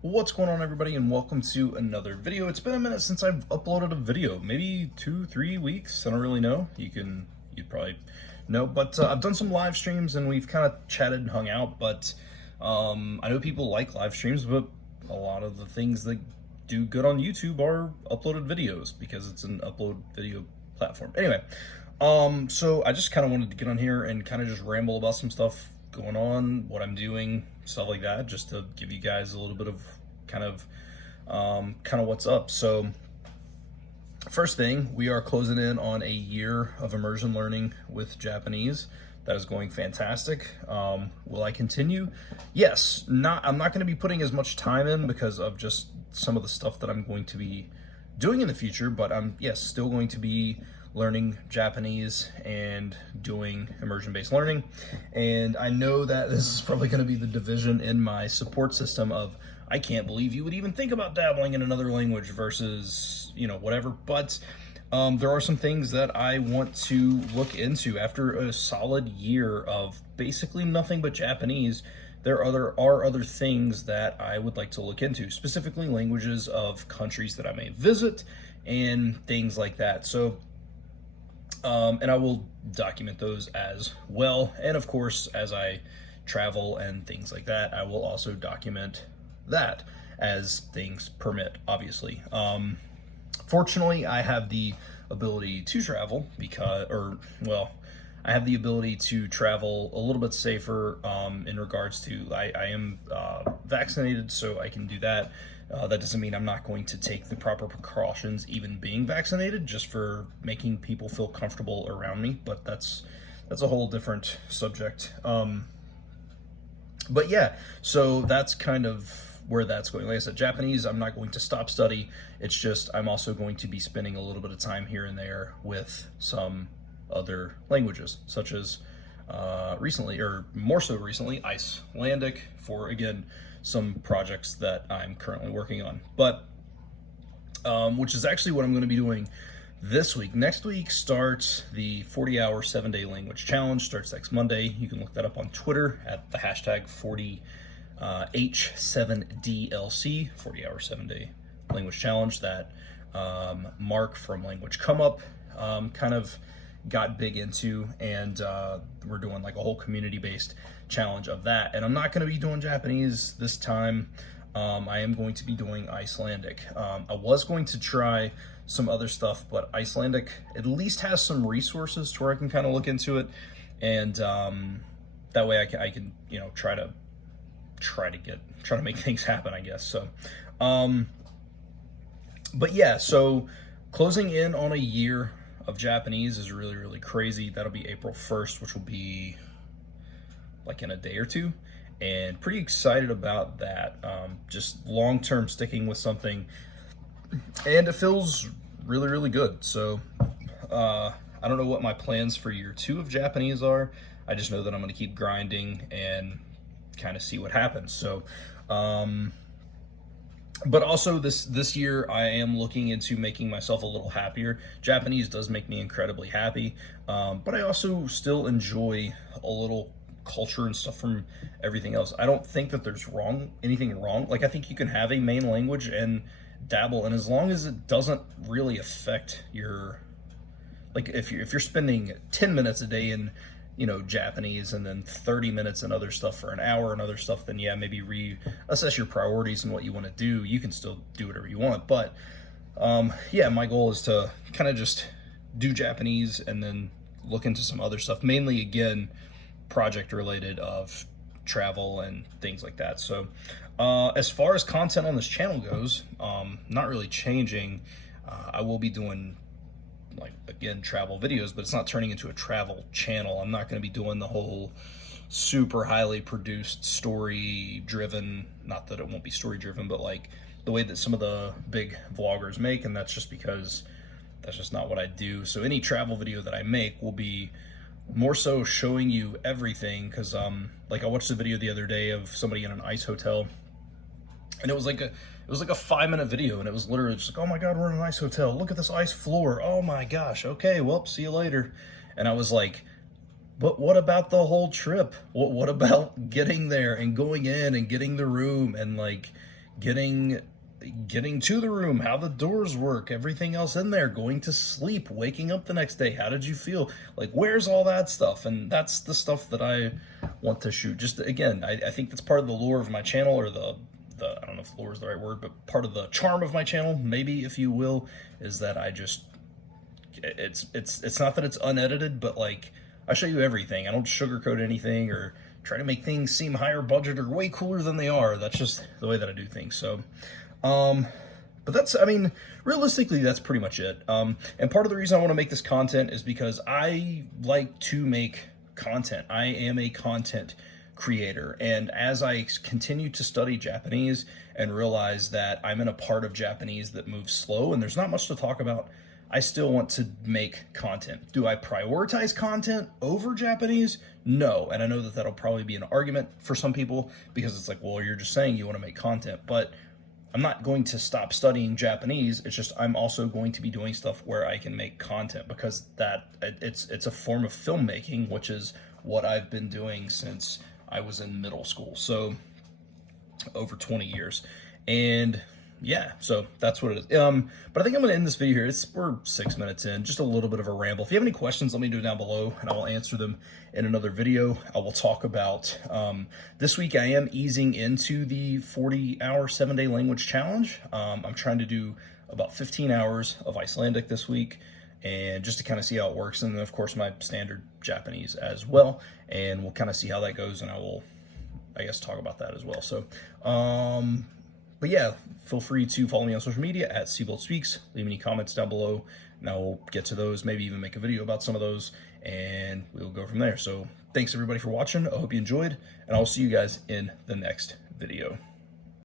What's going on, everybody, and welcome to another video. It's been a minute since I've uploaded a video, maybe 2-3 weeks. I don't really know. You'd probably know, but I've done some live streams and we've kind of chatted and hung out. But I know people like live streams, but a lot of the things that do good on YouTube are uploaded videos because it's an upload video platform. Anyway, so I just kind of wanted to get on here and kind of just ramble about some stuff going on, what I'm doing, stuff like that, just to give you guys a little bit of kind of what's up. So first thing, we are closing in on a year of immersion learning with Japanese. That is going fantastic. Will I continue? Yes. I'm not going to be putting as much time in because of just some of the stuff that I'm going to be doing in the future, but I'm still going to be learning Japanese and doing immersion-based learning. And I know that this is probably going to be the division in my support system of, I can't believe you would even think about dabbling in another language versus, whatever. But there are some things that I want to look into after a solid year of basically nothing but Japanese. There are other things that I would like to look into, specifically languages of countries that I may visit and things like that. So and I will document those as well. And of course, as I travel and things like that, I will also document that as things permit, obviously. Fortunately, I have the ability to travel I have the ability to travel a little bit safer in regards to, I am vaccinated, so I can do that. That doesn't mean I'm not going to take the proper precautions, even being vaccinated, just for making people feel comfortable around me. But that's a whole different subject. But yeah, so that's kind of where that's going. Like I said, Japanese, I'm not going to stop study. It's just I'm also going to be spending a little bit of time here and there with some other languages, such as recently, or more so recently, Icelandic, for again some projects that I'm currently working on. But which is actually what I'm going to be doing this week. Next week starts the 40-hour 7-day language challenge. Starts next Monday. You can look that up on Twitter at the hashtag 40H7DLC, 40-hour 7-day language challenge that Mark from Language Come Up kind of got big into, and we're doing like a whole community-based challenge of that. And I'm not going to be doing Japanese this time. I am going to be doing Icelandic. I was going to try some other stuff, but Icelandic at least has some resources to where I can kind of look into it, and that way I can try to make things happen, I guess. So but yeah, so closing in on a year of Japanese is really, really crazy. That'll be April 1st, which will be like in a day or two, and pretty excited about that. Just long-term sticking with something, and it feels really, really good. So I don't know what my plans for year 2 of Japanese are. I just know that I'm going to keep grinding and kind of see what happens. So but also this year I am looking into making myself a little happier. Japanese does make me incredibly happy, but I also still enjoy a little culture and stuff from everything else. I don't think that there's anything wrong. Like, I think you can have a main language and dabble, and as long as it doesn't really affect your, like, if you're spending 10 minutes a day in Japanese and then 30 minutes and other stuff for an hour and other stuff, then yeah, maybe reassess your priorities and what you want to do. You can still do whatever you want, but yeah, my goal is to kind of just do Japanese and then look into some other stuff, mainly again project related, of travel and things like that. So as far as content on this channel goes, not really changing. I will be doing, like, again, travel videos, but it's not turning into a travel channel. I'm not going to be doing the whole super highly produced story driven, not that it won't be story driven, but like the way that some of the big vloggers make, and that's just because that's just not what I do. So any travel video that I make will be more so showing you everything, because like I watched a video the other day of somebody in an ice hotel, and it was like a 5-minute video, and it was literally just like, oh my god, we're in an ice hotel, look at this ice floor, oh my gosh, okay, well, see you later. And I was like, but what about the whole trip? What about getting there and going in and getting the room and like getting to the room, how the doors work, everything else in there, going to sleep, waking up the next day, how did you feel? Like, where's all that stuff? And that's the stuff that I want to shoot. Just again, I think that's part of the lure of my channel, or the I don't know if lure is the right word, but part of the charm of my channel, maybe, if you will, is that I just, it's not that it's unedited, but like, I show you everything. I don't sugarcoat anything or try to make things seem higher budget or way cooler than they are. That's just the way that I do things. So, but that's, I mean, realistically, that's pretty much it. And part of the reason I want to make this content is because I like to make content. I am a content creator. And as I continue to study Japanese and realize that I'm in a part of Japanese that moves slow and there's not much to talk about, I still want to make content. Do I prioritize content over Japanese? No. And I know that that'll probably be an argument for some people, because it's like, well, you're just saying you want to make content. But I'm not going to stop studying Japanese. It's just I'm also going to be doing stuff where I can make content, because it's a form of filmmaking, which is what I've been doing since I was in middle school. So over 20 years. And yeah, so that's what it is. But I think I'm going to end this video here. We're 6 minutes in, just a little bit of a ramble. If you have any questions, let me know down below, and I will answer them in another video. I will talk about, this week I am easing into the 40-hour, 7-day language challenge. I'm trying to do about 15 hours of Icelandic this week, and just to kind of see how it works. And then, of course, my standard Japanese as well. And we'll kind of see how that goes, and I will, I guess, talk about that as well. So, but yeah, feel free to follow me on social media at Seabolt Speaks. Leave any comments down below, and I will get to those, maybe even make a video about some of those, and we'll go from there. So thanks everybody for watching. I hope you enjoyed, and I'll see you guys in the next video.